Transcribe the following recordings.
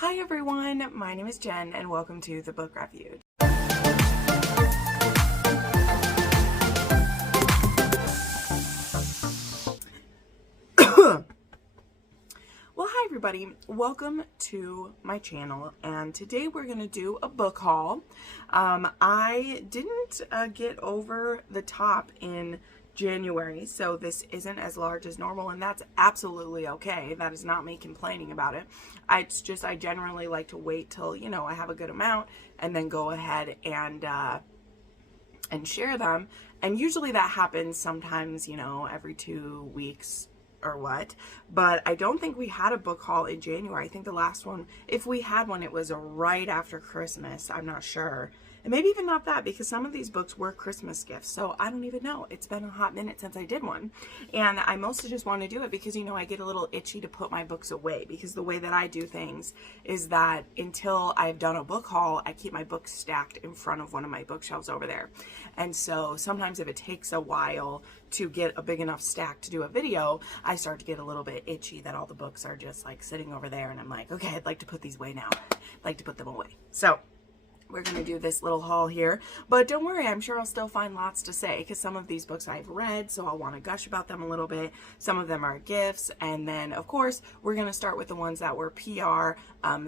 Hi everyone, my name is Jen and welcome to the Book Refuge. Well, hi everybody, welcome to my channel, and today we're going to do a book haul. I didn't get over the top in January, so this isn't as large as normal, and that's absolutely okay. That is not me complaining about it. It's just I generally like to wait till, I have a good amount and then go ahead and share them. And usually that happens sometimes, every 2 weeks or what. But I don't think we had a book haul in January. I think the last one, if we had one, it was right after Christmas. I'm not sure. And maybe even not that, because some of these books were Christmas gifts. So I don't even know. It's been a hot minute since I did one. And I mostly just want to do it because, I get a little itchy to put my books away. Because the way that I do things is that until I've done a book haul, I keep my books stacked in front of one of my bookshelves over there. And so sometimes if it takes a while to get a big enough stack to do a video, I start to get a little bit itchy that all the books are just like sitting over there. And I'm like, okay, I'd like to put these away now. I'd like to put them away. So we're going to do this little haul here, but don't worry, I'm sure I'll still find lots to say because some of these books I've read, so I'll want to gush about them a little bit. Some of them are gifts, and then of course we're going to start with the ones that were PR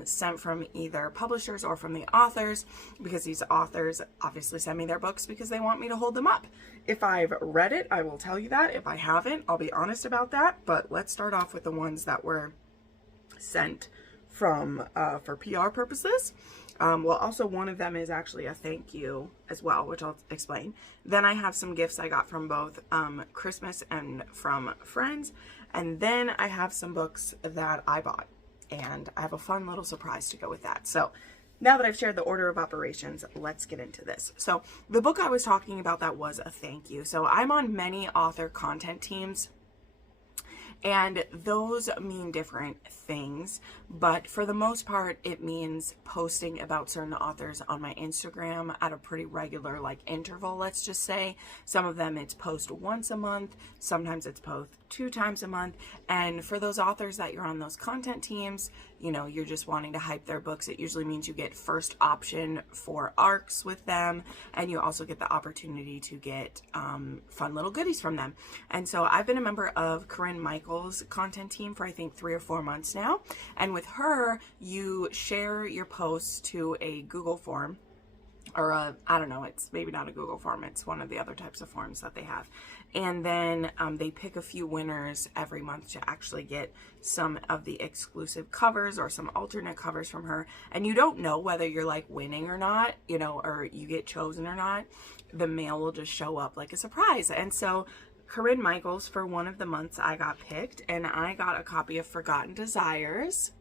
sent from either publishers or from the authors, because these authors obviously send me their books because they want me to hold them up. If I've read it, I will tell you that. If I haven't, I'll be honest about that. But let's start off with the ones that were sent from for PR purposes. Well, also one of them is actually a thank you as well, which I'll explain. Then I have some gifts I got from both Christmas and from friends. And then I have some books that I bought. And I have a fun little surprise to go with that. So now that I've shared the order of operations, let's get into this. So the book I was talking about that was a thank you. So I'm on many author content teams, and those mean different things, but for the most part, it means posting about certain authors on my Instagram at a pretty regular interval, let's just say. Some of them it's post once a month, sometimes it's post 2 times a month. And for those authors that you're on those content teams, you're just wanting to hype their books, it usually means you get first option for ARCs with them, and you also get the opportunity to get fun little goodies from them. And so I've been a member of Corinne Michael's content team for I think 3 or 4 months now, and with her you share your posts to a Google form, or I don't know, it's maybe not a Google form, it's one of the other types of forms that they have. And then they pick a few winners every month to actually get some of the exclusive covers or some alternate covers from her. And you don't know whether you're winning or not, or you get chosen or not. The mail will just show up like a surprise. And so Corinne Michaels, for one of the months I got picked, and I got a copy of Forgotten Desires,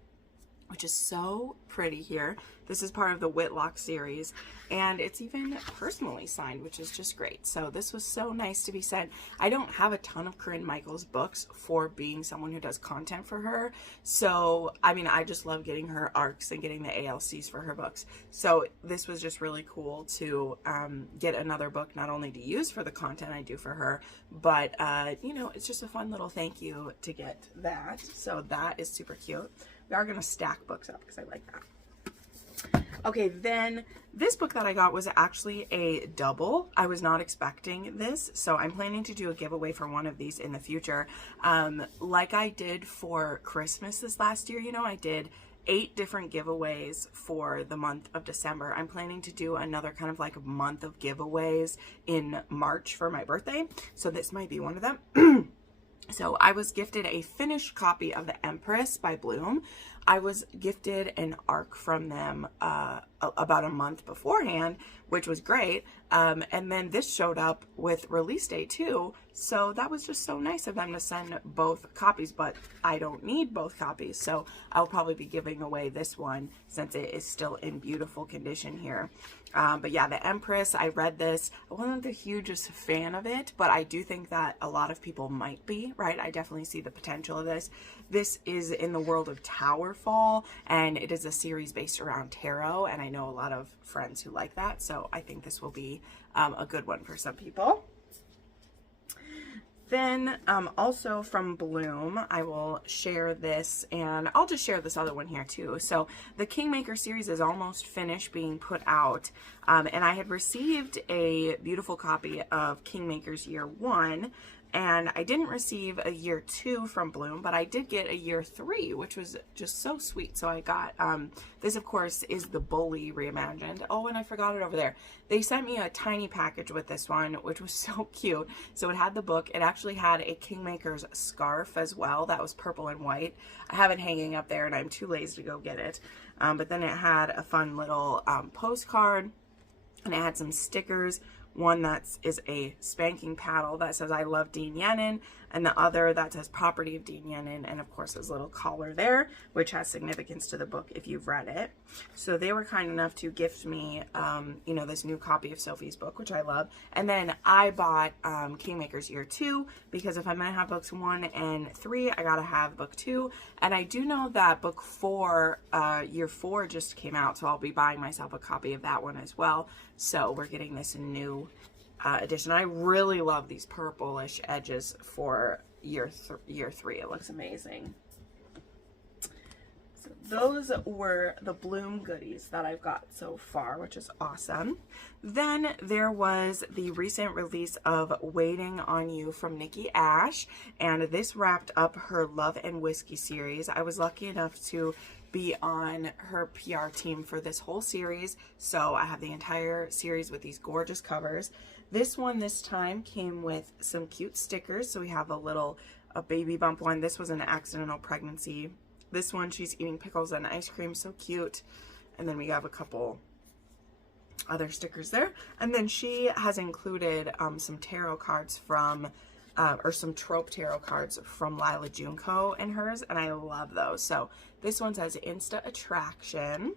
which is so pretty here. This is part of the Whitlock series, and it's even personally signed, which is just great. So this was so nice to be sent. I don't have a ton of Corinne Michaels books for being someone who does content for her. So, I just love getting her ARCs and getting the ALCs for her books. So this was just really cool to get another book, not only to use for the content I do for her, but, it's just a fun little thank you to get that. So that is super cute. We are going to stack books up because I like that. Okay, then this book that I got was actually a double. I was not expecting this, so I'm planning to do a giveaway for one of these in the future. Like I did for Christmas this last year, I did 8 different giveaways for the month of December. I'm planning to do another kind of a month of giveaways in March for my birthday, so this might be one of them. So I was gifted a finished copy of The Empress by Bloom. I was gifted an ARC from them about a month beforehand, which was great. And then this showed up with release date too. So that was just so nice of them to send both copies, but I don't need both copies. So I'll probably be giving away this one since it is still in beautiful condition here. But yeah, The Empress, I read this. I wasn't the hugest fan of it, but I do think that a lot of people might be, right? I definitely see the potential of this. This is in the world of Towerfall, and it is a series based around tarot, and I know a lot of friends who like that, so I think this will be a good one for some people. Then also from Bloom, I will share this, and I'll just share this other one here too. So the Kingmaker series is almost finished being put out, and I had received a beautiful copy of Kingmaker's Year 1, and I didn't receive a Year 2 from Bloom, but I did get a Year 3, which was just so sweet. So I got, this of course is the Bully reimagined. Oh, and I forgot it over there. They sent me a tiny package with this one, which was so cute. So it had the book. It actually had a Kingmaker's scarf as well. That was purple and white. I have it hanging up there and I'm too lazy to go get it. But then it had a fun little postcard, and it had some stickers. One that is a spanking paddle that says I love Dean Yenin, and the other that says property of Dean Yenin, and of course his little collar there, which has significance to the book if you've read it. So they were kind enough to gift me, you know, this new copy of Sophie's book, which I love. And then I bought Kingmaker's Year 2, because if I'm going to have books 1 and 3, I got to have book 2. And I do know that book 4, Year 4 just came out, so I'll be buying myself a copy of that one as well. So we're getting this new edition. I really love these purplish edges for year 3. It looks amazing. So those were the Bloom goodies that I've got so far, which is awesome. Then there was the recent release of Waiting on You from Nikki Ash, and this wrapped up her Love and Whiskey series. I was lucky enough to be on her PR team for this whole series, so I have the entire series with these gorgeous covers. This one this time came with some cute stickers. So we have a baby bump one. This was an accidental pregnancy. This one, she's eating pickles and ice cream, so cute. And then we have a couple other stickers there. And then she has included some tarot cards from or some trope tarot cards from Lila Junco in hers, and I love those. So this one says Insta Attraction,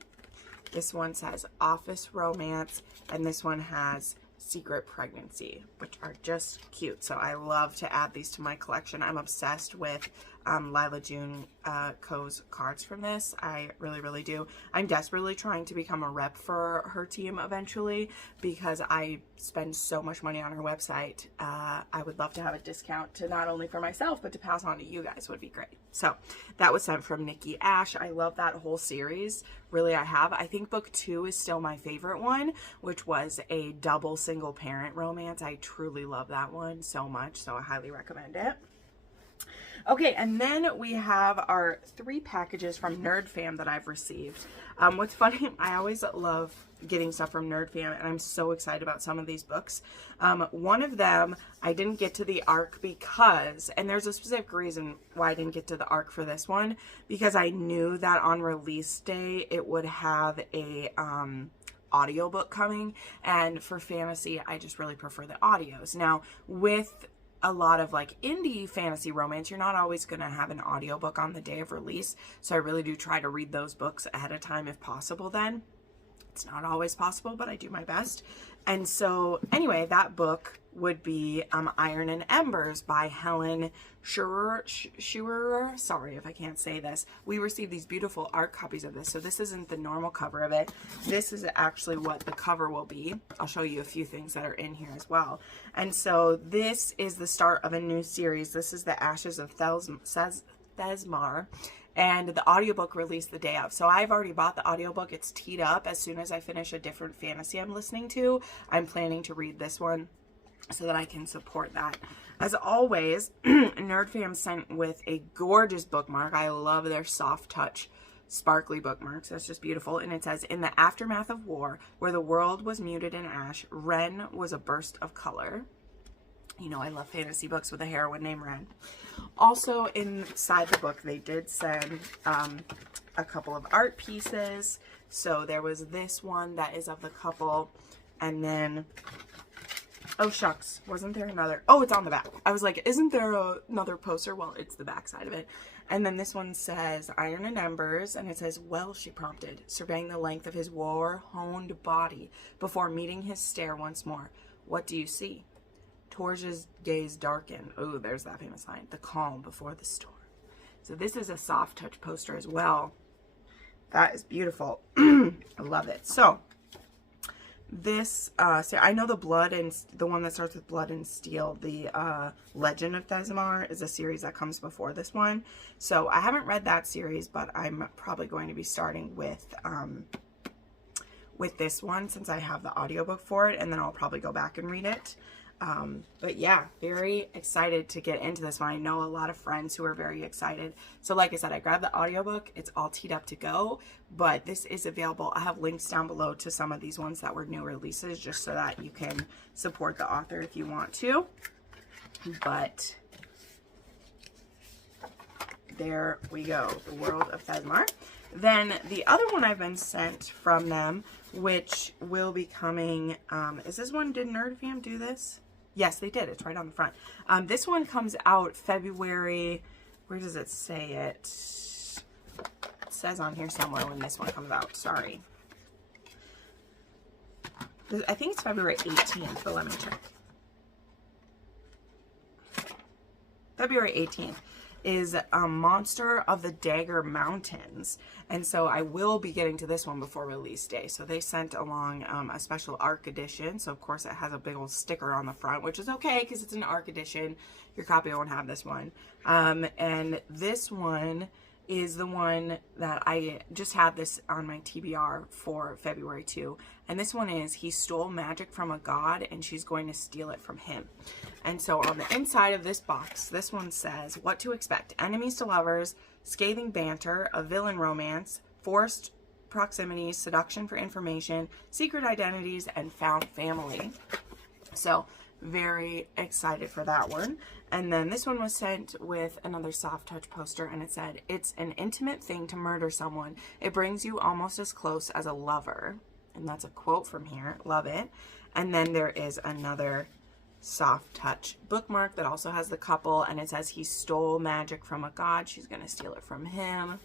this one says Office Romance, and this one has Secret Pregnancy, which are just cute. So I love to add these to my collection. I'm obsessed with Lila Junco's cards from this. I really do. I'm desperately trying to become a rep for her team eventually, because I spend so much money on her website. I would love to have a discount to not only for myself, but to pass on to you guys would be great. So that was sent from Nikki Ash. I love that whole series. Really, I have. I think book 2 is still my favorite one, which was a double single parent romance. I truly love that one so much, so I highly recommend it. Okay, and then we have our 3 packages from Nerd Fam that I've received. What's funny, I always love getting stuff from Nerd Fam, and I'm so excited about some of these books. One of them, I didn't get to the arc because, and there's a specific reason why I didn't get to the arc for this one, because I knew that on release day it would have a audiobook coming, and for fantasy, I just really prefer the audios. Now, with a lot of like indie fantasy romance, you're not always going to have an audiobook on the day of release, so I really do try to read those books ahead of time if possible. Then it's not always possible, but I do my best. And so anyway, that book would be Iron and Embers by Helen Schurer. Sorry if I can't say this. We received these beautiful art copies of this, so this isn't the normal cover of it. This is actually what the cover will be. I'll show you a few things that are in here as well. And so this is the start of a new series. This is the Ashes of Thesmar, and the audiobook released the day of. So I've already bought the audiobook. It's teed up. As soon as I finish a different fantasy I'm listening to, I'm planning to read this one so that I can support that. As always, Nerd Fam sent with a gorgeous bookmark. I love their soft touch sparkly bookmarks. That's just beautiful. And it says, in the aftermath of war, where the world was muted in ash, Ren was a burst of color. You know, I love fantasy books with a heroine named Ren. Also inside the book, they did send a couple of art pieces. So there was this one that is of the couple, and then, oh shucks, wasn't there another? Oh, it's on the back. I was like, isn't there another poster? Well, it's the back side of it. And then this one says Iron and Embers, and it says, well, she prompted, surveying the length of his war-honed body before meeting his stare once more. What do you see? Torge's gaze darkened. Oh, there's that famous line. The calm before the storm. So this is a soft touch poster as well. That is beautiful. I love it. So This, so I know the one that starts with Blood and Steel, the Legend of Thesamar is a series that comes before this one. So I haven't read that series, but I'm probably going to be starting with this one since I have the audiobook for it, and then I'll probably go back and read it. But yeah, very excited to get into this one. I know a lot of friends who are very excited. So like I said, I grabbed the audiobook. It's all teed up to go, but this is available. I have links down below to some of these ones that were new releases, just so that you can support the author if you want to. But there we go, The World of Thesamar. Then the other one I've been sent from them, which will be coming, is this one, did NerdFam do this? Yes, they did. It's right on the front. This one comes out February, where does it say it? It says on here somewhere when this one comes out, sorry. I think it's February 18th, but let me check. February 18th is Monster of the Dagger Mountains. And so I will be getting to this one before release day. So they sent along a special ARC edition. So of course it has a big old sticker on the front, which is okay because it's an ARC edition. Your copy won't have this one. And this one is the one that I just had this on my TBR for February 2. And this one is, he stole magic from a god and she's going to steal it from him. And so on the inside of this box, this one says, what to expect: enemies to lovers, scathing banter, a villain romance, forced proximities, seduction for information, secret identities, and found family. So very excited for that one. And then this one was sent with another soft touch poster, and it said, it's an intimate thing to murder someone. It brings you almost as close as a lover. And that's a quote from here. Love it. And then there is another soft touch bookmark that also has the couple, and it says, he stole magic from a god, she's going to steal it from him.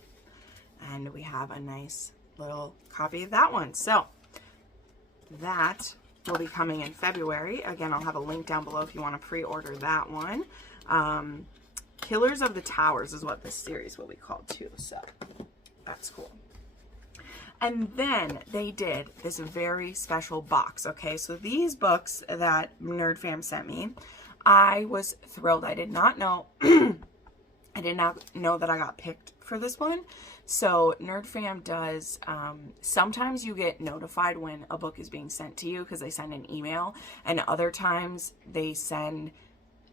And we have a nice little copy of that one. So that will be coming in February. Again, I'll have a link down below if you want to pre-order that one. Killers of the Towers is what this series will be called too, so that's cool. And then they did this very special box, okay? So these books that NerdFam sent me, I was thrilled. I did not know, I did not know that I got picked for this one. So NerdFam does, sometimes you get notified when a book is being sent to you because they send an email, and other times they send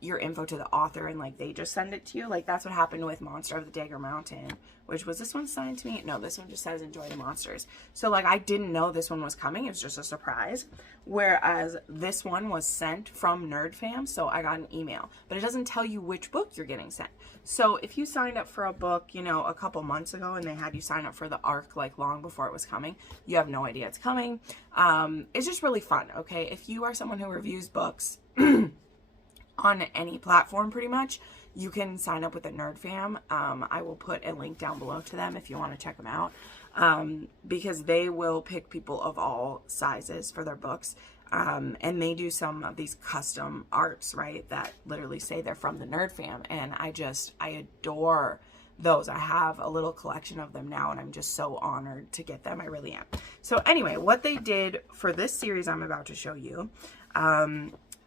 your info to the author and like they just send it to you. Like that's what happened with Monster of the Dagger Mountain, which was this one signed to me? No, this one just says enjoy the monsters. So like I didn't know this one was coming. It was just a surprise. Whereas this one was sent from NerdFam, so I got an email, but it doesn't tell you which book you're getting sent. So if you signed up for a book, you know, a couple months ago and they had you sign up for the ARC like long before it was coming, you have no idea it's coming. It's just really fun, okay? If you are someone who reviews books on any platform pretty much, you can sign up with the NerdFam. I will put a link down below to them if you want to check them out, because they will pick people of all sizes for their books. And they do some of these custom arts, right, that literally say they're from the NerdFam, and I adore those. I have a little collection of them now, and I'm just so honored to get them. I really am. So anyway, what they did for this series I'm about to show you,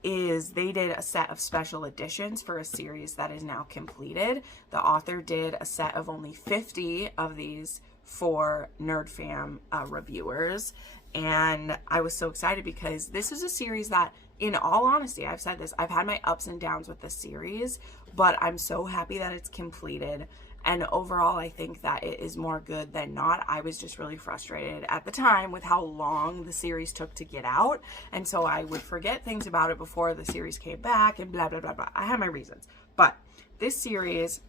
is they did a set of special editions for a series that is now completed. The author did a set of only 50 of these for NerdFam reviewers, and I was so excited because this is a series that, in all honesty, I've said this, I've had my ups and downs with the series, but I'm so happy that it's completed. And overall, I think that it is more good than not. I was just really frustrated at the time with how long the series took to get out. And so I would forget things about it before the series came back and blah, blah, blah, blah. I have my reasons. But this series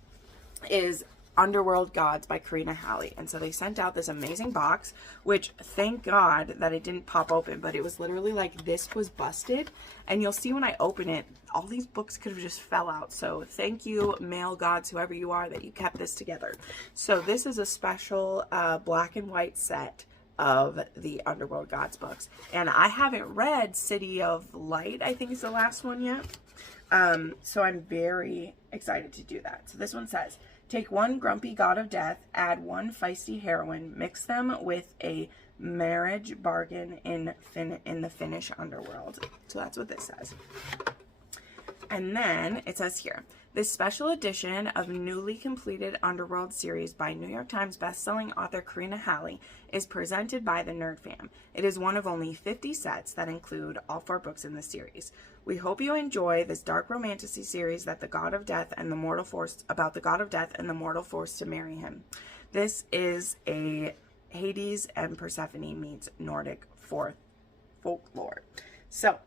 is Underworld Gods by Karina Halley. And so they sent out this amazing box, which thank God that it didn't pop open, but it was literally like this was busted. And you'll see when I open it, all these books could have just fell out. So thank you, male gods, whoever you are, that you kept this together. So this is a special black and white set of the Underworld Gods books. And I haven't read City of Light, I think is the last one yet. So I'm very excited to do that. So this one says, Take one grumpy god of death, add one feisty heroine, mix them with a marriage bargain in the Finnish underworld. So that's what this says. And then it says here, this special edition of newly completed Underworld series by New York Times bestselling author Karina Halley is presented by the Nerd Fam. It is one of only 50 sets that include all 4 books in the series. We hope you enjoy this dark romantasy series that the god of death and the mortal force about the god of death and the mortal force to marry him. This is a Hades and Persephone meets Nordic folklore. So,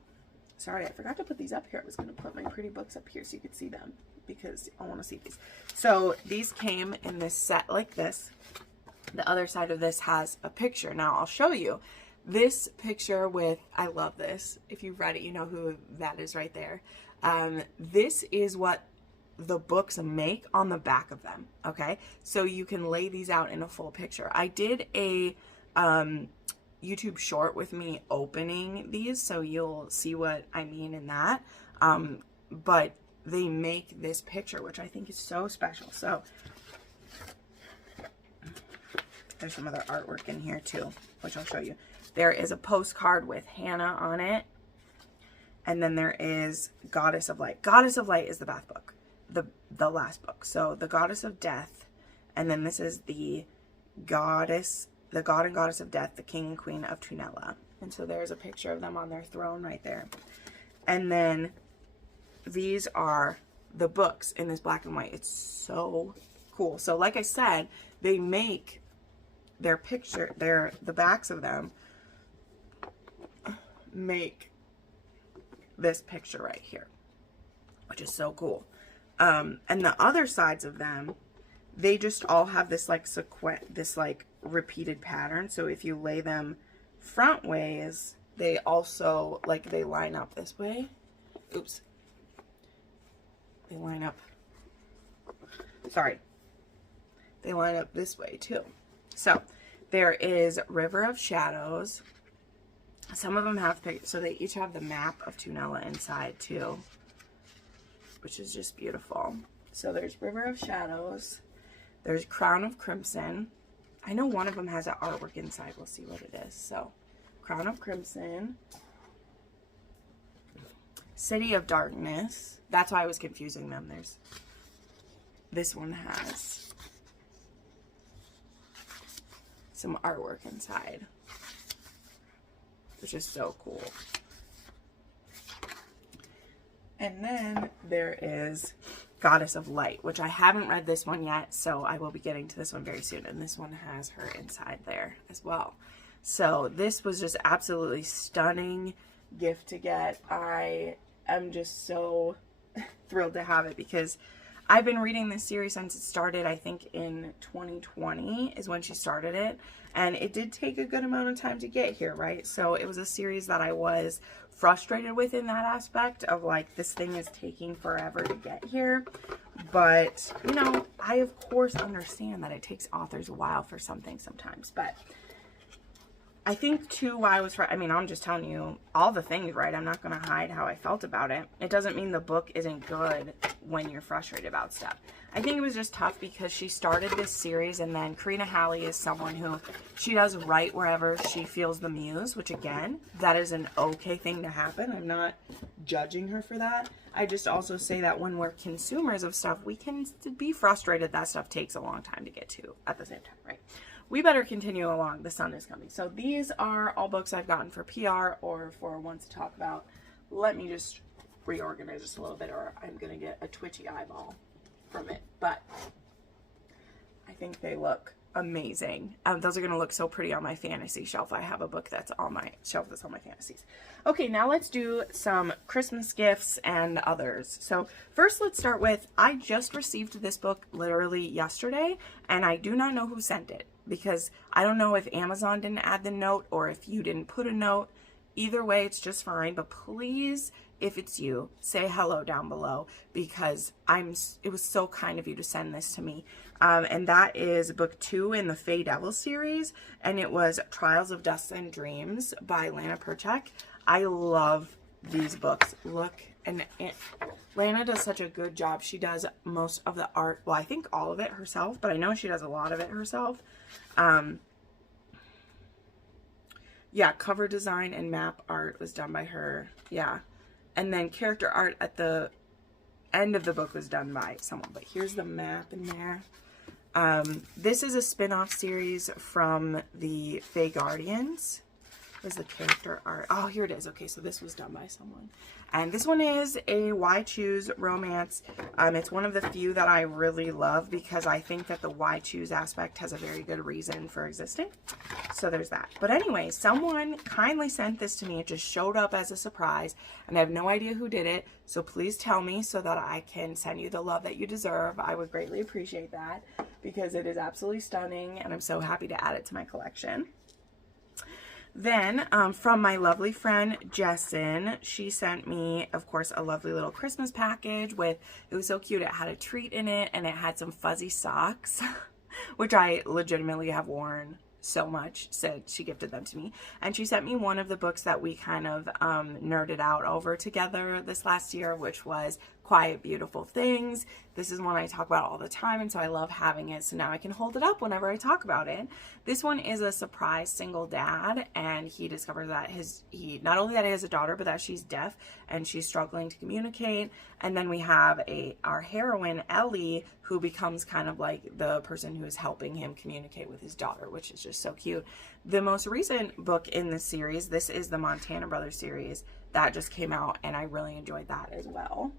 sorry, I forgot to put these up here. I was going to put my pretty books up here so you could see them because I want to see these. So these came in this set like this. The other side of this has a picture. Now I'll show you this picture with, I love this. If you've read it, you know who that is right there. This is what the books make on the back of them. Okay. So you can lay these out in a full picture. I did a, YouTube short with me opening these, so you'll see what I mean in that. But they make this picture, which I think is so special. So there's some other artwork in here too, which I'll show you. There is a postcard with Hannah on it. And then there is Goddess of Light. Goddess of Light is the Bath book, the last book. So the Goddess of Death, and then this is the Goddess, the God and Goddess of Death, the King and Queen of Tunela. And so there's a picture of them on their throne right there. And then these are the books in this black and white. It's so cool. So like I said, they make their picture, the backs of them make this picture right here, which is so cool. And the other sides of them, they just all have this like repeated pattern. So if you lay them front ways, they also they line up this way. Oops. They line up. Sorry. They line up this way too. So there is River of Shadows. Some of them have, so they each have the map of Tunela inside too, which is just beautiful. So there's River of Shadows. There's Crown of Crimson. I know one of them has an artwork inside. We'll see what it is. So, Crown of Crimson. City of Darkness. That's why I was confusing them. There's, this one has some artwork inside, which is so cool. And then there is Goddess of Light, which I haven't read this one yet, so I will be getting to this one very soon. And this one has her inside there as well. So this was just absolutely stunning gift to get. I am just so thrilled to have it because I've been reading this series since it started. I think in 2020 is when she started it. And it did take a good amount of time to get here, right? So it was a series that I was frustrated with in that aspect of like, this thing is taking forever to get here. But, you know, I of course understand that it takes authors a while for something sometimes. But I think too why I was, I mean, I'm just telling you all the things, right? I'm not going to hide how I felt about it. It doesn't mean the book isn't good when you're frustrated about stuff. I think it was just tough because she started this series, and then Karina Halley is someone who, she does write wherever she feels the muse, which again, that is an okay thing to happen. I'm not judging her for that. I just also say that when we're consumers of stuff, we can be frustrated that stuff takes a long time to get to at the same time, right? We better continue along. The sun is coming. So these are all books I've gotten for PR or for ones to talk about. Let me just reorganize this a little bit, or I'm going to get a twitchy eyeball from it. But I think they look amazing. Those are going to look so pretty on my fantasy shelf. I have a book that's on my shelf that's on my fantasies. Okay, now let's do some Christmas gifts and others. So first, let's start with, I just received this book literally yesterday, and I do not know who sent it, because I don't know if Amazon didn't add the note or if you didn't put a note. Either way, it's just fine. But please, if it's you, say hello down below, because it was so kind of you to send this to me. And that is book 2 in the Fae Devil series, and it was Trials of Dust and Dreams by Lana Perchek. I love these books. Look, and Lana does such a good job. She does most of the art. Well, I think all of it herself, but I know she does a lot of it herself. Yeah, cover design and map art was done by her. Yeah. And then character art at the end of the book was done by someone. But here's the map in there. This is a spin-off series from the Fae Guardians. Where's the character art? Oh, here it is. Okay, so this was done by someone. And this one is a Why Choose romance. It's one of the few that I really love because I think that the why choose aspect has a very good reason for existing. So there's that. But anyway, someone kindly sent this to me. It just showed up as a surprise, and I have no idea who did it. So please tell me so that I can send you the love that you deserve. I would greatly appreciate that because it is absolutely stunning, and I'm so happy to add it to my collection. Then, from my lovely friend, Jenn, she sent me, of course, a lovely little Christmas package with, it was so cute, it had a treat in it, and it had some fuzzy socks, which I legitimately have worn so much, so she gifted them to me. And she sent me one of the books that we kind of nerded out over together this last year, which was Quiet Beautiful Things. This is one I talk about all the time, and so I love having it, so now I can hold it up whenever I talk about it. This one is a surprise single dad, and he discovers that he not only that he has a daughter, but that she's deaf and she's struggling to communicate. And then we have our heroine, Ellie, who becomes kind of like the person who is helping him communicate with his daughter, which is just so cute. The most recent book in this series, this is the Montana Brothers series that just came out, and I really enjoyed that as well.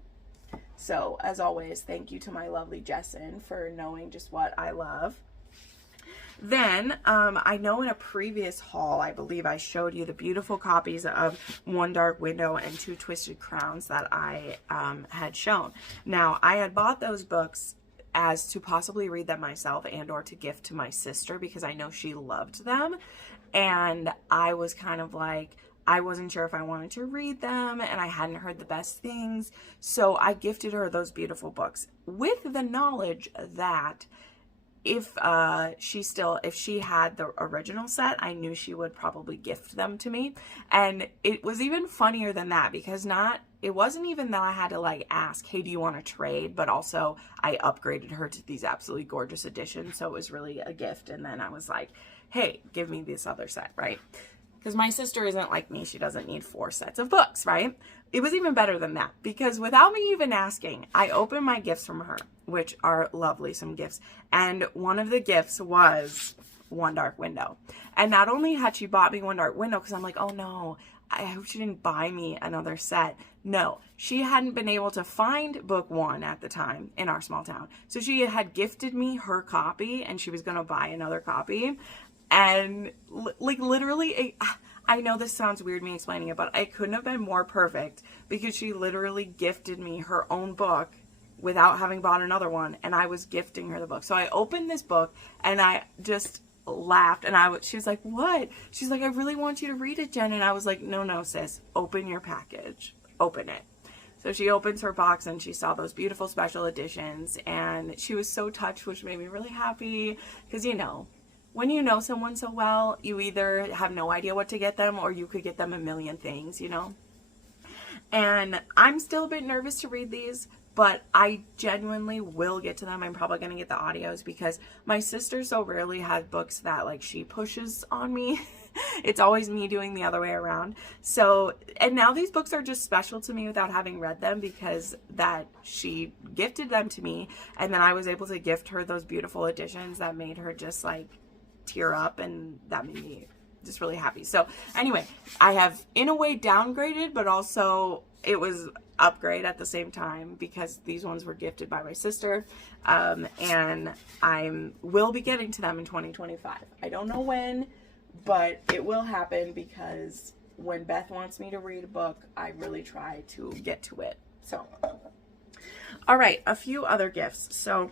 So, as always, thank you to my lovely Jenn for knowing just what I love. Then, I know in a previous haul, I believe I showed you the beautiful copies of One Dark Window and Two Twisted Crowns that I had shown. Now, I had bought those books as to possibly read them myself and or to gift to my sister because I know she loved them. And I was kind of like, I wasn't sure if I wanted to read them, and I hadn't heard the best things. So I gifted her those beautiful books with the knowledge that if she had the original set, I knew she would probably gift them to me. And it was even funnier than that because it wasn't even that I had to like ask, hey, do you want to trade? But also I upgraded her to these absolutely gorgeous editions. So it was really a gift. And then I was like, hey, give me this other set, right? Because my sister isn't like me. She doesn't need 4 sets of books, right? It was even better than that because without me even asking, I opened my gifts from her, which are lovely, some gifts. And one of the gifts was One Dark Window. And not only had she bought me One Dark Window, because I'm like, oh no, I hope she didn't buy me another set. No, she hadn't been able to find book 1 at the time in our small town. So she had gifted me her copy and she was going to buy another copy. And like literally, I know this sounds weird me explaining it, but I couldn't have been more perfect because she literally gifted me her own book without having bought another one, and I was gifting her the book. So I opened this book and I just laughed, and she was like, what? She's like, I really want you to read it, Jenn. And I was like, no, sis, open your package, open it. So she opens her box and she saw those beautiful special editions, and she was so touched, which made me really happy because, you know, when you know someone so well, you either have no idea what to get them or you could get them a million things, you know? And I'm still a bit nervous to read these, but I genuinely will get to them. I'm probably going to get the audios because my sister so rarely has books that like she pushes on me. It's always me doing the other way around. So, and now these books are just special to me without having read them because that she gifted them to me. And then I was able to gift her those beautiful editions that made her just like tear up, and that made me just really happy. So anyway, I have in a way downgraded, but also it was upgrade at the same time because these ones were gifted by my sister, and I will be getting to them in 2025. I don't know when, but it will happen because when Beth wants me to read a book, I really try to get to it. So all right, a few other gifts. So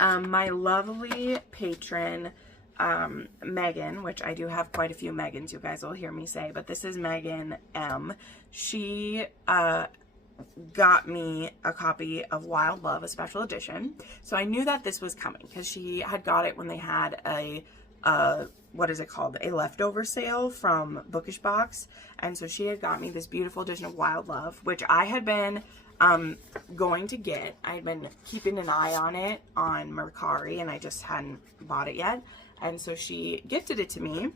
my lovely patron Megan, which I do have quite a few Megans, you guys will hear me say, but this is Megan M. She got me a copy of Wild Love, a special edition. So I knew that this was coming because she had got it when they had a what is it called? A leftover sale from Bookish Box. And so she had got me this beautiful edition of Wild Love, which I had been going to get. I had been keeping an eye on it on Mercari, and I just hadn't bought it yet. And so she gifted it to me,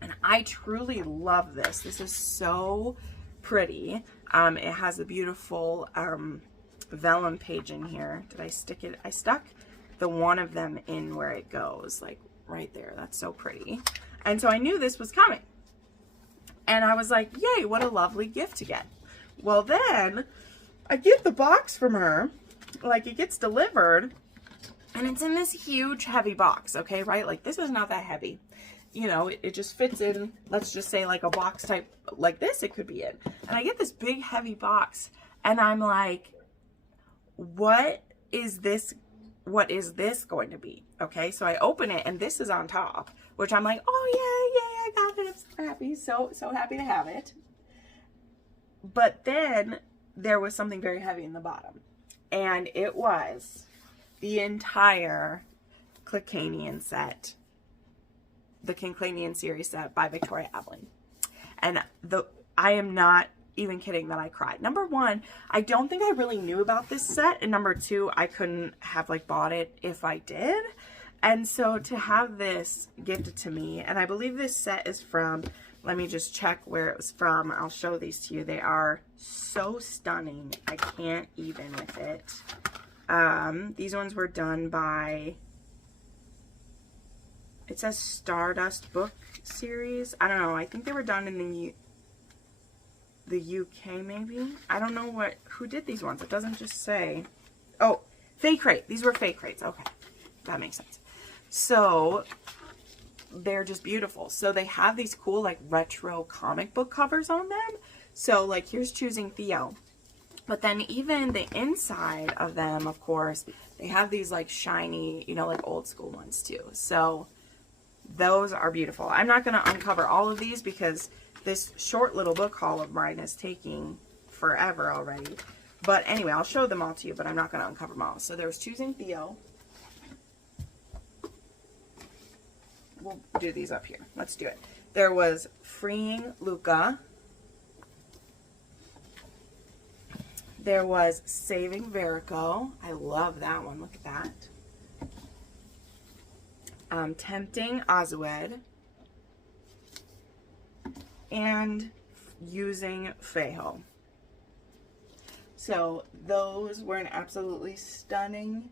and I truly love this. This is so pretty. It has a beautiful vellum page in here. Did I stick it? I stuck the one of them in where it goes, like right there. That's so pretty. And so I knew this was coming. And I was like, yay, what a lovely gift to get. Well, then I get the box from her, like it gets delivered, and it's in this huge heavy box, okay, right? Like this is not that heavy. You know, it just fits in, let's just say like a box type like this, it could be in. And I get this big heavy box, and I'm like, what is this going to be? Okay, so I open it, and this is on top, which I'm like, oh yeah, I got it. I'm so happy, so happy to have it. But then there was something very heavy in the bottom, and it was the entire Clickanian set, the Clickanian series set by Victoria Avalon. And I am not even kidding that I cried. Number one, I don't think I really knew about this set, and number two, I couldn't have like bought it if I did. And so to have this gifted to me, and I believe this set is from, let me just check where it was from. I'll show these to you. They are so stunning. I can't even with it. These ones were done by, it says Stardust Book Series. I don't know. I think they were done in the UK maybe. I don't know who did these ones. It doesn't just say. Oh, Fake Crate. These were Fake Crates. Okay. That makes sense. So they're just beautiful. So they have these cool like retro comic book covers on them. So like here's Choosing Theo. But then even the inside of them, of course, they have these like shiny, you know, like old school ones too. So those are beautiful. I'm not going to uncover all of these because this short little book haul of mine is taking forever already. But anyway, I'll show them all to you, but I'm not going to uncover them all. So there was Choosing Theo. We'll do these up here. Let's do it. There was Freeing Luca. There was Saving Verico. I love that one. Look at that. Tempting Azued. And Using Fejo. So those were an absolutely stunning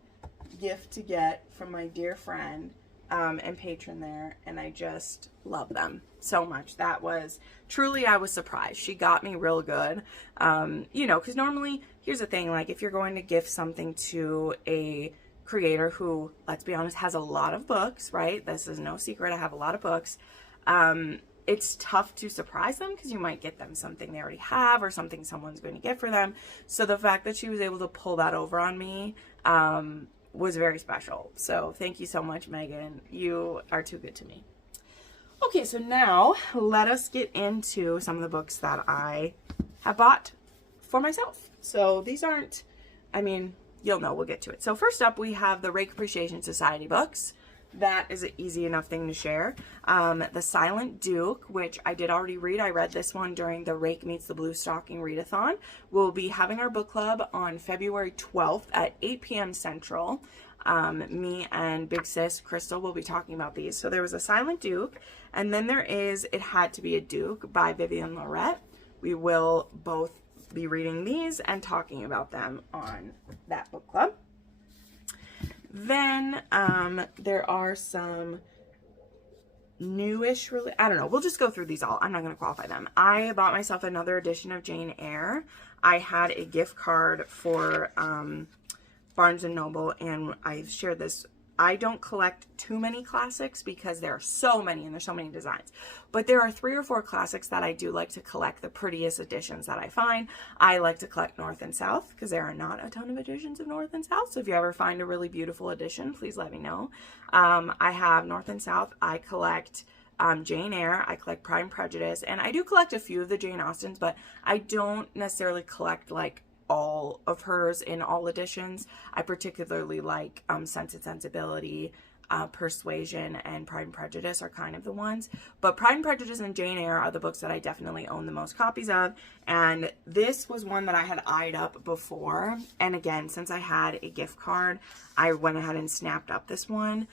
gift to get from my dear friend and patron there, and I just love them so much. That was truly, I was surprised. She got me real good. You know, because normally, here's the thing, like if you're going to gift something to a creator who, let's be honest, has a lot of books, right? This is no secret, I have a lot of books. It's tough to surprise them because you might get them something they already have or something someone's going to get for them. So the fact that she was able to pull that over on me was very special. So thank you so much, Megan. You are too good to me. Okay, so now let us get into some of the books that I have bought for myself. So these aren't, I mean, you'll know, we'll get to it. So first up, we have the Rake Appreciation Society books. That is an easy enough thing to share. The Silent Duke, which I did already read. I read this one during the Rake Meets the Blue Stocking readathon. We'll be having our book club on February 12th at 8 p.m. Central. Me and Big Sis Crystal will be talking about these. So there was a Silent Duke, and then there is It Had to Be a Duke by Vivian Lorette. We will both be reading these and talking about them on that book club. Then there are some newish, really, I don't know, we'll just go through these all. I'm not going to qualify them. I bought myself another edition of Jane Eyre. I had a gift card for Barnes & Noble, and I shared this. I don't collect too many classics because there are so many and there's so many designs. But there are 3 or 4 classics that I do like to collect, the prettiest editions that I find. I like to collect North and South because there are not a ton of editions of North and South. So if you ever find a really beautiful edition, please let me know. I have North and South. I collect Jane Eyre. I collect Pride and Prejudice. And I do collect a few of the Jane Austens, but I don't necessarily collect like all of hers in all editions. I particularly like Sense and Sensibility, Persuasion and Pride and Prejudice are kind of the ones. But Pride and Prejudice and Jane Eyre are the books that I definitely own the most copies of. And this was one that I had eyed up before. And again, since I had a gift card, I went ahead and snapped up this one.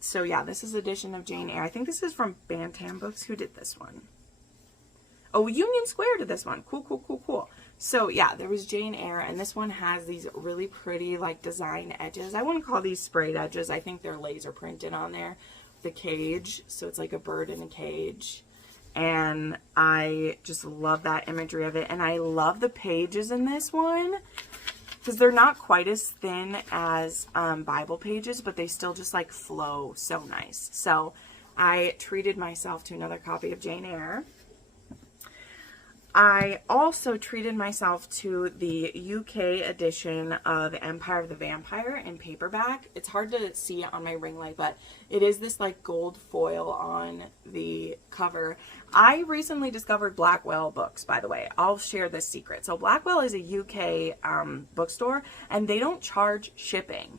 So yeah, this is edition of Jane Eyre. I think this is from Bantam Books. Who did this one? Oh, Union Square did this one. Cool, cool, cool, cool. So yeah, there was Jane Eyre, and this one has these really pretty like design edges. I wouldn't call these sprayed edges. I think they're laser printed on there. The cage, so it's like a bird in a cage. And I just love that imagery of it. And I love the pages in this one, because they're not quite as thin as Bible pages, but they still just like flow so nice. So I treated myself to another copy of Jane Eyre. I also treated myself to the UK edition of Empire of the Vampire in paperback. It's hard to see it on my ring light, but it is this like gold foil on the cover. I recently discovered Blackwell Books, by the way. I'll share this secret. So Blackwell is a UK bookstore, and they don't charge shipping.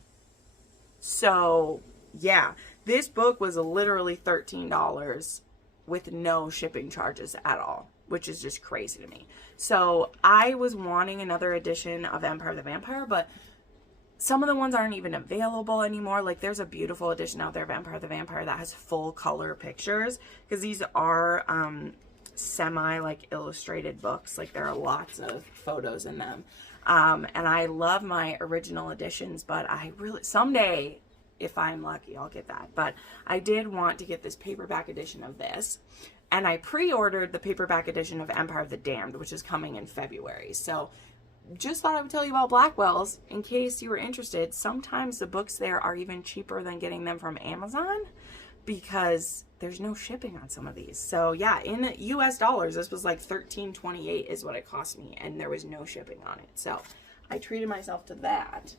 So yeah, this book was literally $13 with no shipping charges at all, which is just crazy to me. So I was wanting another edition of Empire of the Vampire, but some of the ones aren't even available anymore. Like there's a beautiful edition out there of Empire of the Vampire that has full color pictures, because these are semi like illustrated books. Like there are lots of photos in them. And I love my original editions, but I really, someday, if I'm lucky, I'll get that. But I did want to get this paperback edition of this. And I pre-ordered the paperback edition of Empire of the Damned, which is coming in February. So just thought I would tell you about Blackwell's in case you were interested. Sometimes the books there are even cheaper than getting them from Amazon, because there's no shipping on some of these. So yeah, in US dollars, this was like $13.28 is what it cost me, and there was no shipping on it. So I treated myself to that.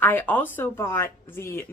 I also bought the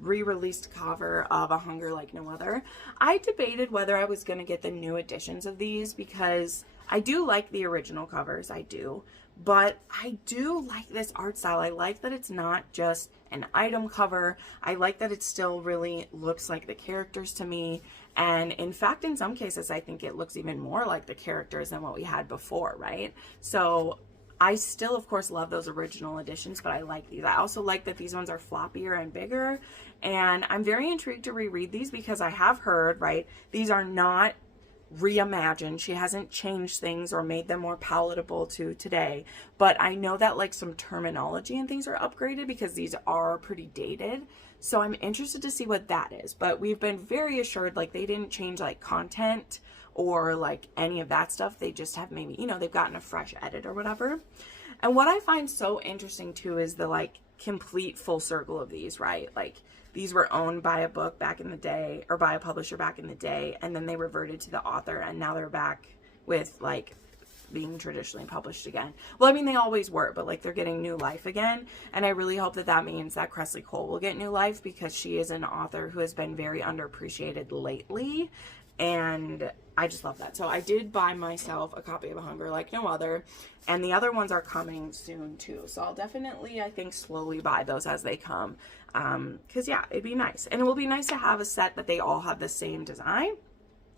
re-released cover of A Hunger Like No Other. I debated whether I was going to get the new editions of these, because I do like the original covers, I do. But I do like this art style. I like that it's not just an item cover. I like that it still really looks like the characters to me. And in fact, in some cases, I think it looks even more like the characters than what we had before, right? So I still, of course, love those original editions, but I like these. I also like that these ones are floppier and bigger, and I'm very intrigued to reread these, because I have heard, right, these are not reimagined. She hasn't changed things or made them more palatable to today, but I know that like some terminology and things are upgraded, because these are pretty dated. So I'm interested to see what that is, but we've been very assured like they didn't change like content or like any of that stuff. They just have maybe, you know, they've gotten a fresh edit or whatever. And what I find so interesting too is the like complete full circle of these, right? Like these were owned by a book back in the day, or by a publisher back in the day, and then they reverted to the author, and now they're back with like being traditionally published again. Well, I mean, they always were, but like they're getting new life again. And I really hope that that means that Cressley Cole will get new life, because she is an author who has been very underappreciated lately. And I just love that. So I did buy myself a copy of A Hunger Like No Other, and the other ones are coming soon too. So I'll definitely, I think, slowly buy those as they come. Because yeah, it'd be nice. And it will be nice to have a set that they all have the same design,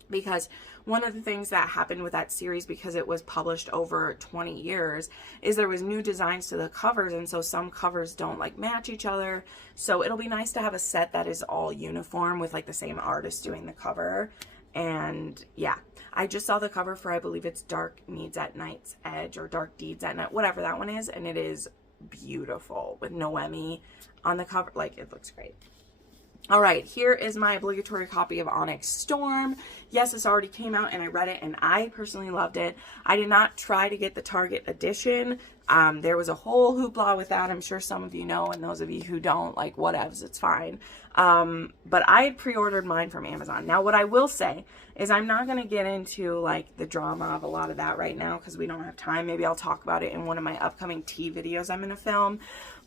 because one of the things that happened with that series, because it was published over 20 years, is there was new designs to the covers, and so some covers don't like match each other. So it'll be nice to have a set that is all uniform with like the same artist doing the cover. And yeah, I just saw the cover for, I believe it's Dark Needs at Night's Edge, or Dark Deeds at Night, whatever that one is, and it is beautiful with Noemi on the cover. Like, it looks great. All right, here is my obligatory copy of Onyx Storm. Yes, this already came out and I read it and I personally loved it. I did not try to get the Target edition. There was a whole hoopla with that. I'm sure some of you know, and those of you who don't, like, whatevs, it's fine. But I had pre-ordered mine from Amazon. Now, what I will say is I'm not going to get into, like, the drama of a lot of that right now, because we don't have time. Maybe I'll talk about it in one of my upcoming tea videos I'm going to film.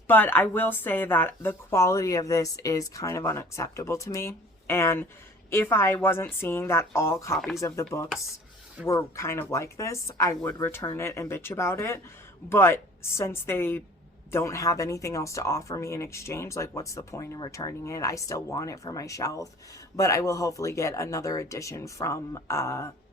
But I will say that the quality of this is kind of unacceptable to me. And if I wasn't seeing that all copies of the books were kind of like this, I would return it and bitch about it. But since they don't have anything else to offer me in exchange, like what's the point in returning it? I still want it for my shelf, but I will hopefully get another edition from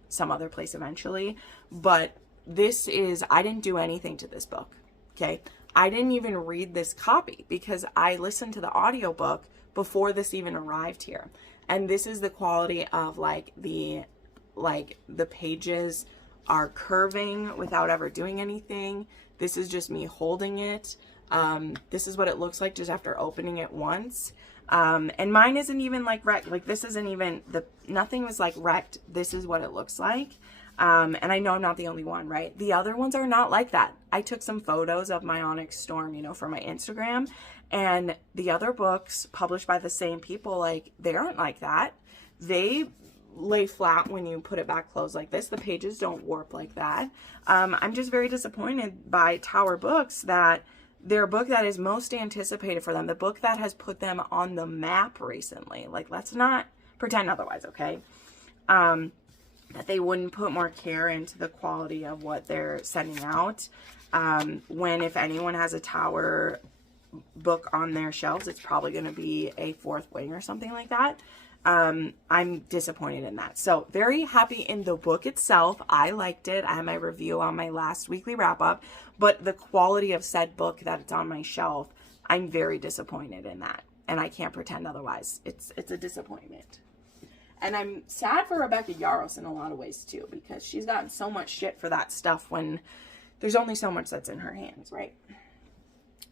some other place eventually. But this is, I didn't do anything to this book, okay? I didn't even read this copy because I listened to the audiobook before this even arrived here. And this is the quality of like the pages are curving without ever doing anything. This is just me holding it. This is what it looks like just after opening it once. And mine isn't even like wrecked. Like this isn't even, nothing was like wrecked. This is what it looks like. And I know I'm not the only one, right? The other ones are not like that. I took some photos of my Onyx Storm, you know, for my Instagram, and the other books published by the same people, like they aren't like that. They lay flat when you put it back closed like this. The pages don't warp like that. I'm just very disappointed by Tower Books that their book that is most anticipated for them, the book that has put them on the map recently, like let's not pretend otherwise, okay? That they wouldn't put more care into the quality of what they're sending out. When if anyone has a Tower book on their shelves, it's probably going to be a Fourth Wing or something like that. I'm disappointed in that. So very happy in the book itself. I liked it. I had my review on my last weekly wrap up, but the quality of said book that it's on my shelf, I'm very disappointed in that. And I can't pretend otherwise. It's a disappointment. And I'm sad for Rebecca Yarros in a lot of ways too, because she's gotten so much shit for that stuff when there's only so much that's in her hands, right?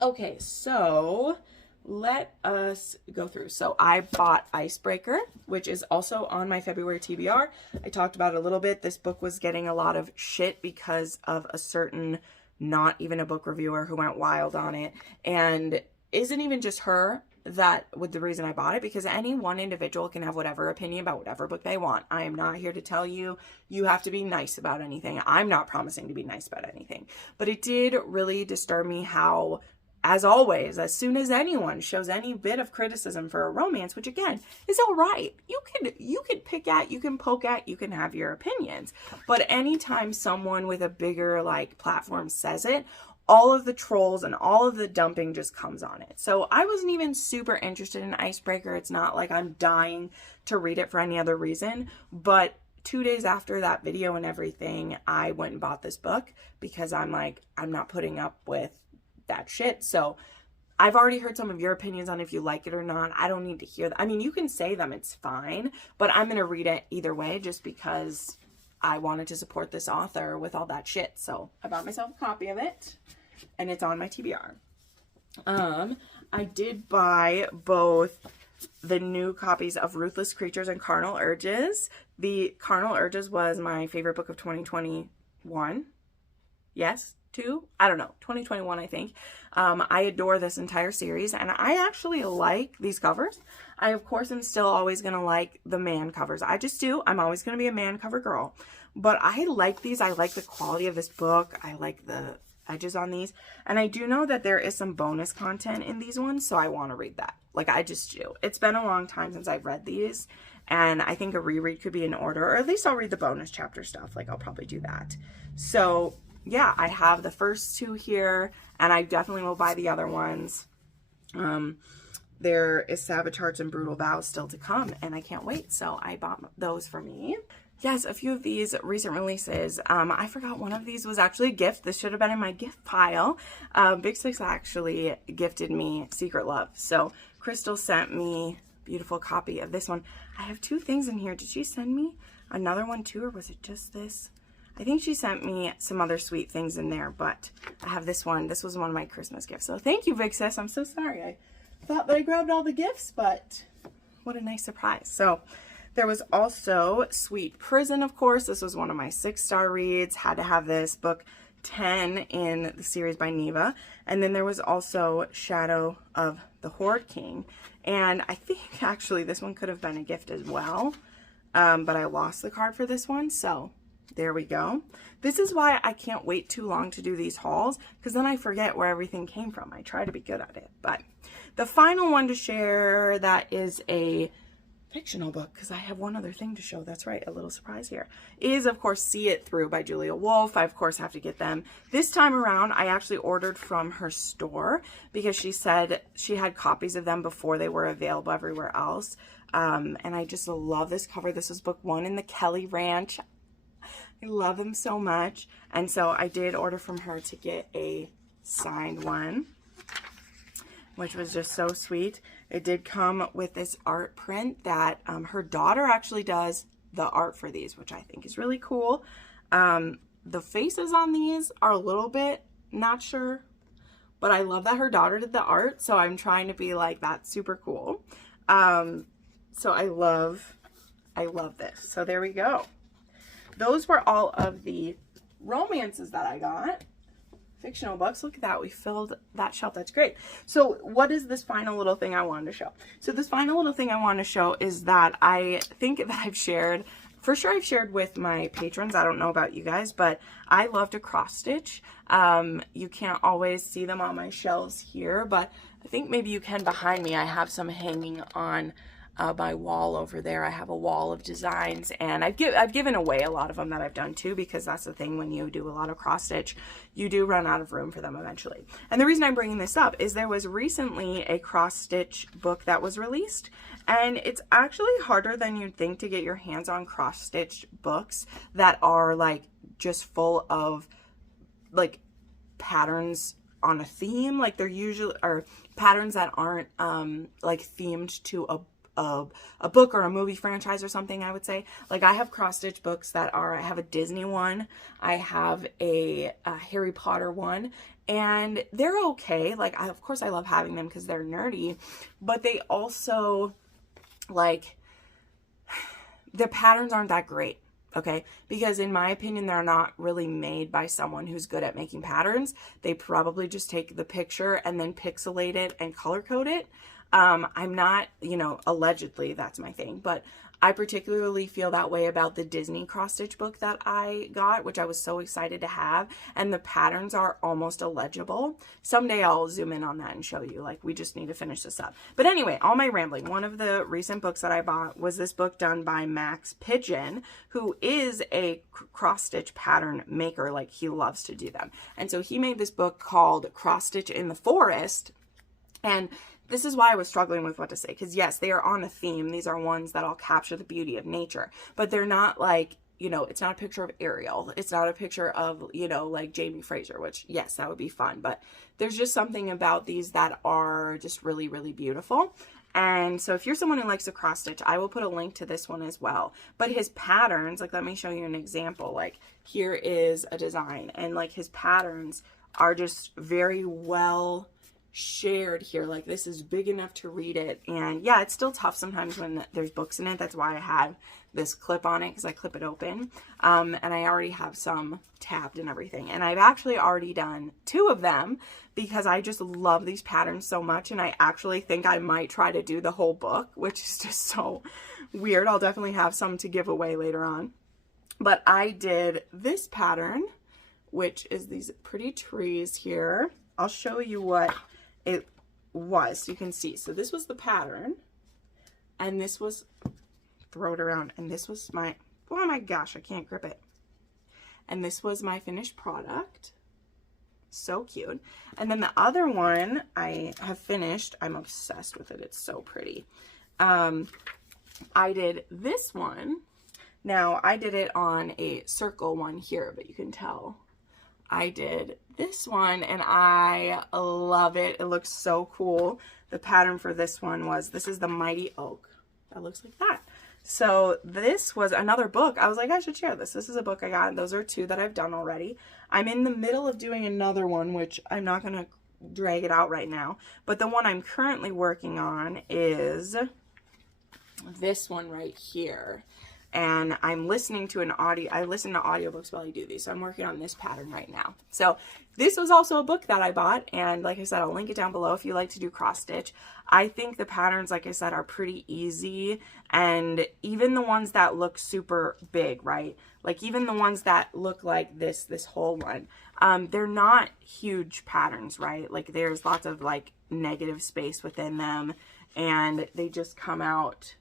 Okay, so let us go through. So I bought Icebreaker, which is also on my February TBR. I talked about it a little bit. This book was getting a lot of shit because of a certain, not even a book reviewer who went wild on it. And isn't even just her that was the reason I bought it, because any one individual can have whatever opinion about whatever book they want. I am not here to tell you you have to be nice about anything. I'm not promising to be nice about anything. But it did really disturb me how, as always, as soon as anyone shows any bit of criticism for a romance, which again is all right, you can pick at, you can poke at, you can have your opinions. But anytime someone with a bigger like platform says it, all of the trolls and all of the dumping just comes on it. So I wasn't even super interested in Icebreaker. It's not like I'm dying to read it for any other reason. But 2 days after that video and everything, I went and bought this book because I'm like, I'm not putting up with that shit. So I've already heard some of your opinions on if you like it or not. I don't need to hear that. I mean, you can say them, it's fine. But I'm going to read it either way just because I wanted to support this author with all that shit. So I bought myself a copy of it. And it's on my TBR. I did buy both the new copies of Ruthless Creatures and Carnal Urges. The Carnal Urges was my favorite book of 2021. Yes, 2? I don't know. 2021, I think. I adore this entire series, and I actually like these covers. I, of course, am still always going to like the man covers. I just do. I'm always going to be a man cover girl. But I like these. I like the quality of this book. I like the edges on these, and I do know that there is some bonus content in these ones, so I want to read that. Like, I just do. It's been a long time since I've read these, and I think a reread could be in order, or at least I'll read the bonus chapter stuff. Like, I'll probably do that. So yeah, I have the first 2 here, and I definitely will buy the other ones. There is Savage Hearts and Brutal Vows still to come, and I can't wait, so I bought those for me. Yes, a few of these recent releases. I forgot one of these was actually a gift. This should have been in my gift pile. Big Six actually gifted me Secret Love. So Crystal sent me a beautiful copy of this one. I have 2 things in here. Did she send me another one too, or was it just this? I think she sent me some other sweet things in there, but I have this one. This was one of my Christmas gifts. So thank you, Big Sis. I'm so sorry. I thought that I grabbed all the gifts, but what a nice surprise. So there was also Sweet Prison, of course. This was one of my 6-star reads. Had to have this, book 10 in the series by Neva. And then there was also Shadow of the Horde King. And I think actually this one could have been a gift as well. But I lost the card for this one, so there we go. This is why I can't wait too long to do these hauls, because then I forget where everything came from. I try to be good at it. But the final one to share that is a fictional book, because I have one other thing to show. That's right, a little surprise here, is of course See It Through by Julia Wolf. I of course have to get them. This time around I actually ordered from her store because she said she had copies of them before they were available everywhere else. And I just love this cover. This is book 1 in the Kelly Ranch. I love them so much, and so I did order from her to get a signed one, which was just so sweet. It did come with this art print that her daughter actually does the art for these, which I think is really cool. The faces on these are a little bit not sure, but I love that her daughter did the art, so I'm trying to be like, that's super cool. So I love this. So there we go. Those were all of the romances that I got. Fictional books. Look at that. We filled that shelf. That's great. So what is this final little thing I wanted to show? So this final little thing I want to show is that I think that I've shared, for sure I've shared with my patrons. I don't know about you guys, but I love to cross stitch. You can't always see them on my shelves here, but I think maybe you can behind me. I have some hanging on my wall over there. I have a wall of designs, and I've given away a lot of them that I've done too, because that's the thing, when you do a lot of cross stitch, you do run out of room for them eventually. And the reason I'm bringing this up is there was recently a cross stitch book that was released, and it's actually harder than you'd think to get your hands on cross stitch books that are like just full of like patterns on a theme. Like they're usually are patterns that aren't like themed to a book or a movie franchise or something, I would say. Like I have cross stitch books that are, I have a Disney one, I have a Harry Potter one, and they're okay. Like of course I love having them because they're nerdy, but they also, like, the patterns aren't that great. Okay, because in my opinion, they're not really made by someone who's good at making patterns. They probably just take the picture and then pixelate it and color code it. I'm not, you know, allegedly that's my thing, but I particularly feel that way about the Disney cross stitch book that I got, which I was so excited to have, and the patterns are almost illegible. Someday I'll zoom in on that and show you. Like, we just need to finish this up. But anyway, all my rambling. One of the recent books that I bought was this book done by Max Pigeon, who is a cross stitch pattern maker. Like, he loves to do them. And so he made this book called Cross Stitch in the Forest, and this is why I was struggling with what to say, because yes, they are on a theme. These are ones that all capture the beauty of nature, but they're not like, you know, it's not a picture of Ariel. It's not a picture of, you know, like Jamie Fraser, which yes, that would be fun, but there's just something about these that are just really, really beautiful. And so if you're someone who likes to cross stitch, I will put a link to this one as well. But his patterns, like, let me show you an example. Like, here is a design, and like his patterns are just very well shared here. Like, this is big enough to read it, and yeah, it's still tough sometimes when there's books in it. That's why I have this clip on it, because I clip it open, and I already have some tabbed and everything, and I've actually already done 2 of them because I just love these patterns so much, and I actually think I might try to do the whole book, which is just so weird. I'll definitely have some to give away later on. But I did this pattern, which is these pretty trees here. I'll show you what it was so you can see. So this was the pattern, and this was, throw it around, and this was my, oh my gosh, I can't grip it, and this was my finished product. So cute. And then the other one I have finished. I'm obsessed with it. It's so pretty. I did this one. Now I did it on a circle one here, but you can tell I did this one, and I love it. It looks so cool. The pattern for this one was, this is the Mighty Oak. That looks like that. So this was another book. I was like, I should share this. This is a book I got. Those are 2 that I've done already. I'm in the middle of doing another one, which I'm not going to drag it out right now. But the one I'm currently working on is this one right here. And I'm listening to I listen to audiobooks while I do these. So I'm working on this pattern right now. So this was also a book that I bought. And like I said, I'll link it down below if you like to do cross stitch. I think the patterns, like I said, are pretty easy. And even the ones that look super big, right? Like even the ones that look like this whole one, they're not huge patterns, right? Like there's lots of like negative space within them, and they just come out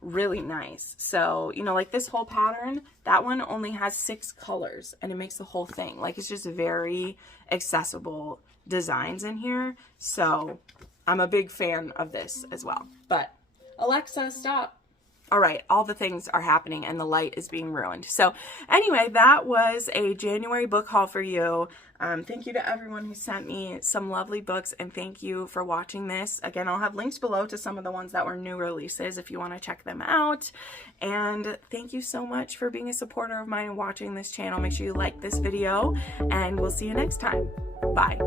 really nice. So, you know, like this whole pattern, that one only has 6 colors and it makes the whole thing. Like, it's just very accessible designs in here. So I'm a big fan of this as well. But Alexa, stop. All right, all the things are happening and the light is being ruined. So anyway, that was a January book haul for you. Thank you to everyone who sent me some lovely books, and thank you for watching this. Again, I'll have links below to some of the ones that were new releases if you want to check them out. And thank you so much for being a supporter of mine and watching this channel. Make sure you like this video, and we'll see you next time. Bye.